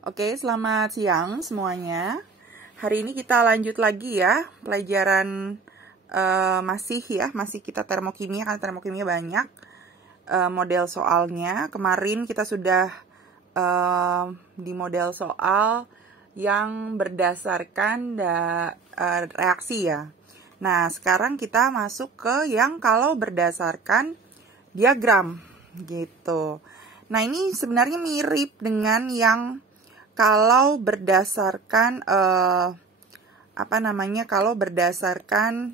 Oke, selamat siang semuanya. Hari ini kita lanjut lagi ya pelajaran masih kita termokimia, karena termokimia banyak model soalnya. Kemarin kita sudah di model soal yang berdasarkan reaksi ya. Nah, sekarang kita masuk ke yang kalau berdasarkan diagram gitu. Nah, ini sebenarnya mirip dengan yang kalau berdasarkan kalau berdasarkan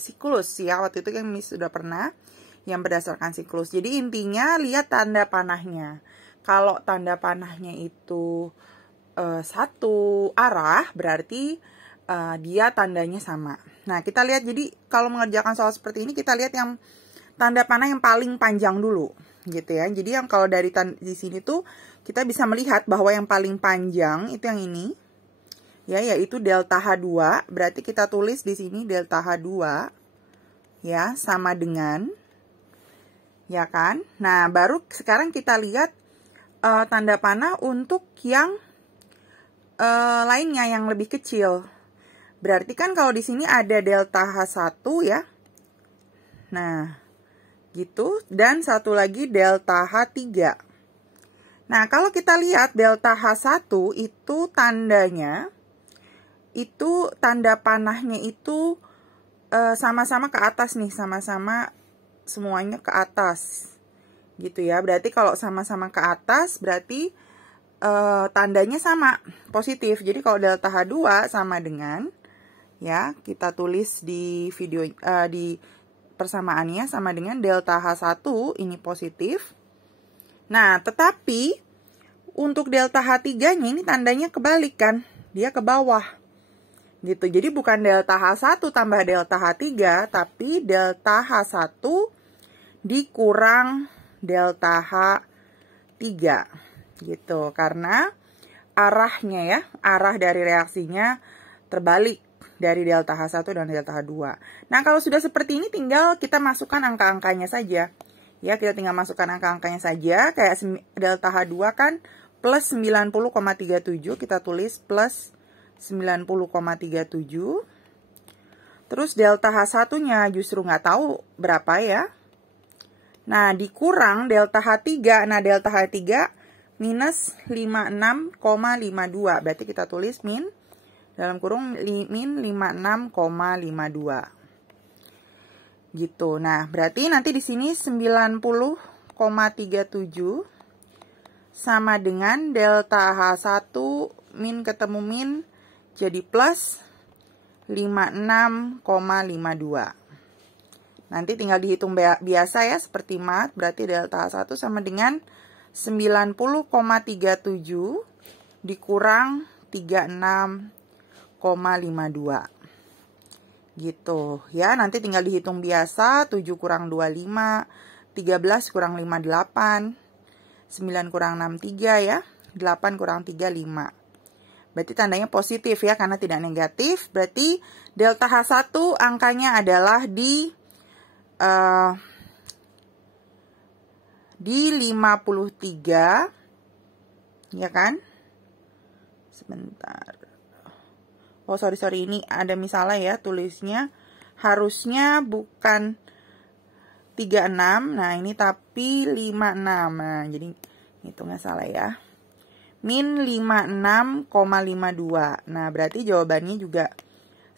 siklus ya, waktu itu kan Miss sudah pernah yang berdasarkan siklus. Jadi intinya lihat tanda panahnya. Kalau tanda panahnya itu satu arah, berarti dia tandanya sama. Nah, kita lihat, jadi kalau mengerjakan soal seperti ini kita lihat yang tanda panah yang paling panjang dulu gitu ya. Jadi yang kalau dari di sini tuh kita bisa melihat bahwa yang paling panjang itu yang ini ya, yaitu delta H2. Berarti kita tulis di sini delta H2 ya sama dengan, ya kan? Nah, baru sekarang kita lihat tanda panah untuk yang lainnya yang lebih kecil. Berarti kan kalau di sini ada delta H1 ya. Nah, gitu, dan satu lagi delta H3. Nah, kalau kita lihat delta H1 itu tandanya, itu tanda panahnya itu sama-sama ke atas nih, sama-sama semuanya ke atas gitu ya. Berarti kalau sama-sama ke atas berarti tandanya sama, positif. Jadi kalau delta H2 sama dengan, ya kita tulis di video di persamaannya sama dengan delta H1 ini positif. Nah, tetapi untuk delta H3-nya ini tandanya kebalik kan, dia ke bawah gitu. Jadi bukan delta H1 tambah delta H3, tapi delta H1 dikurang delta H3 gitu. Karena arahnya ya, arah dari reaksinya terbalik dari delta H1 dan delta H2. Nah, kalau sudah seperti ini tinggal kita masukkan angka-angkanya saja. Ya, kita tinggal masukkan angka-angkanya saja. Kayak delta H2 kan plus 90,37. Kita tulis plus 90,37. Terus delta H1-nya justru nggak tahu berapa ya. Nah, dikurang delta H3. Nah, delta H3 minus 56,52. Berarti kita tulis min dalam kurung min 56,52 gitu. Nah, berarti nanti di sini 90,37 sama dengan delta H1 min ketemu min jadi plus 56,52. Nanti tinggal dihitung biasa ya, seperti mat. Berarti delta H1 sama dengan 90,37 dikurang 36,52 gitu ya. Nanti tinggal dihitung biasa, 7 kurang 25, 13 kurang 58, 9 kurang 63 ya, 8 kurang 3, 5. Berarti tandanya positif ya, karena tidak negatif. Berarti delta H1 angkanya adalah di 53 ya kan. Sebentar. Oh, sorry, ini ada misalnya ya, tulisnya harusnya bukan 36. Nah, ini tapi 56. Nah, jadi hitungnya salah ya. Min 56,52. Nah, berarti jawabannya juga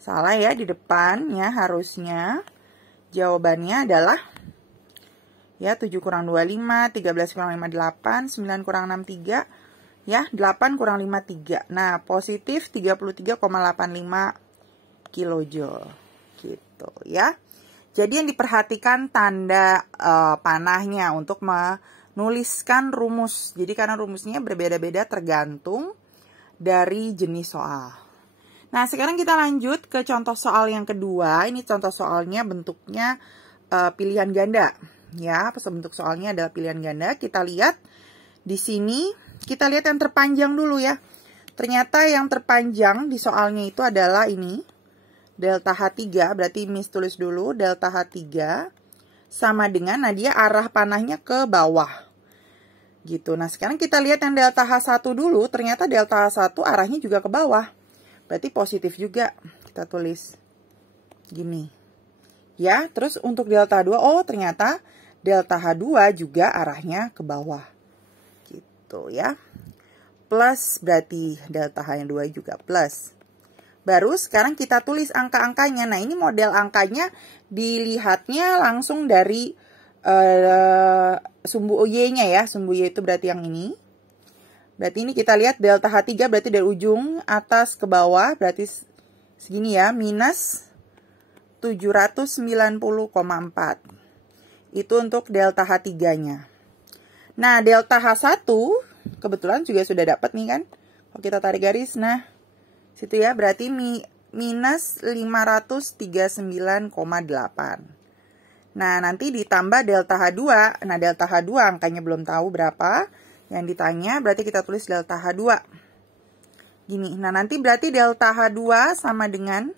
salah ya di depannya. Harusnya jawabannya adalah ya 7 kurang 25, 13 kurang 58, 9 kurang 63. Ya, 8 kurang 53. Nah, positif 33,85 kilojoule. Gitu ya. Jadi yang diperhatikan tanda panahnya untuk menuliskan rumus. Jadi karena rumusnya berbeda-beda tergantung dari jenis soal. Nah, sekarang kita lanjut ke contoh soal yang kedua. Ini contoh soalnya bentuknya pilihan ganda. Ya, bentuk soalnya adalah pilihan ganda. Kita lihat di sini. Kita lihat yang terpanjang dulu ya. Ternyata yang terpanjang di soalnya itu adalah ini. Delta H3. Berarti Miss tulis dulu. Delta H3 sama dengan, nah dia arah panahnya ke bawah. Gitu. Nah, sekarang kita lihat yang delta H1 dulu. Ternyata delta H1 arahnya juga ke bawah. Berarti positif juga. Kita tulis gini. Ya, terus untuk delta 2, oh ternyata delta H2 juga arahnya ke bawah. Gitu ya. Plus berarti delta H2 juga plus. Baru sekarang kita tulis angka-angkanya. Nah, ini model angkanya dilihatnya langsung dari sumbu Y-nya ya. Sumbu Y itu berarti yang ini. Berarti ini kita lihat delta H3 berarti dari ujung atas ke bawah. Berarti segini ya. Minus 790,4. Itu untuk delta H3-nya. Nah, delta H1 kebetulan juga sudah dapat nih kan. Kalau kita tarik garis, nah situ ya, berarti minus 539,8. Nah, nanti ditambah delta H2. Nah, delta H2 angkanya belum tahu berapa. Yang ditanya berarti kita tulis delta H2. Gini, nah nanti berarti delta H2 sama dengan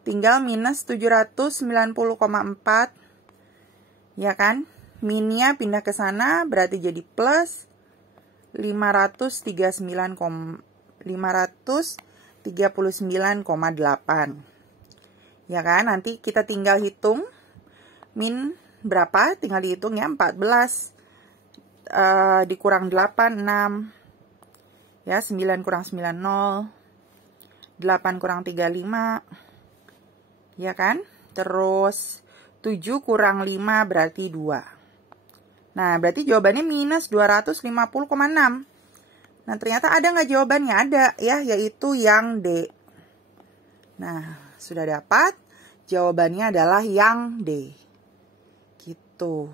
tinggal minus 790,4. Ya kan? Minnya pindah ke sana berarti jadi plus 539,8. Ya kan? Nanti kita tinggal hitung min berapa? Tinggal dihitung ya, 14 dikurang 8, 6. Ya, 9 kurang 9, 0. 8 kurang 3, 5. Ya kan? Terus 7 kurang 5 berarti 2. Nah, berarti jawabannya minus 250,6. Nah, ternyata ada nggak jawabannya? Ada ya, yaitu yang D. Nah, sudah dapat. Jawabannya adalah yang D. Gitu.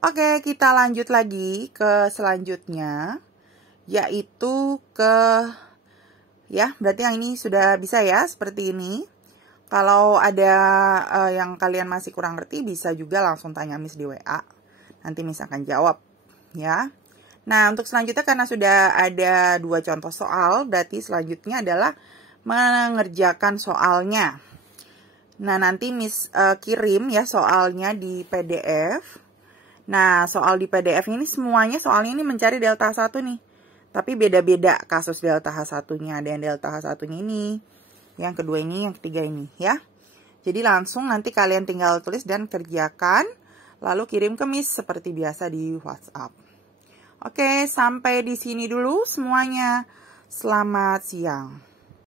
Oke, kita lanjut lagi ke selanjutnya. Yaitu ke, ya berarti yang ini sudah bisa ya, seperti ini. Kalau ada yang kalian masih kurang ngerti, bisa juga langsung tanya Miss di WA. Nanti Miss akan jawab, ya. Nah, untuk selanjutnya karena sudah ada 2 contoh soal, berarti selanjutnya adalah mengerjakan soalnya. Nah, nanti Miss kirim ya soalnya di PDF. Nah, soal di PDF ini semuanya soalnya ini mencari delta H1 nih. Tapi beda-beda kasus delta H1-nya. Ada yang delta H1-nya ini, yang kedua ini, yang ketiga ini ya. Jadi langsung nanti kalian tinggal tulis dan kerjakan, lalu kirim ke Miss seperti biasa di WhatsApp. Oke, sampai di sini dulu semuanya. Selamat siang.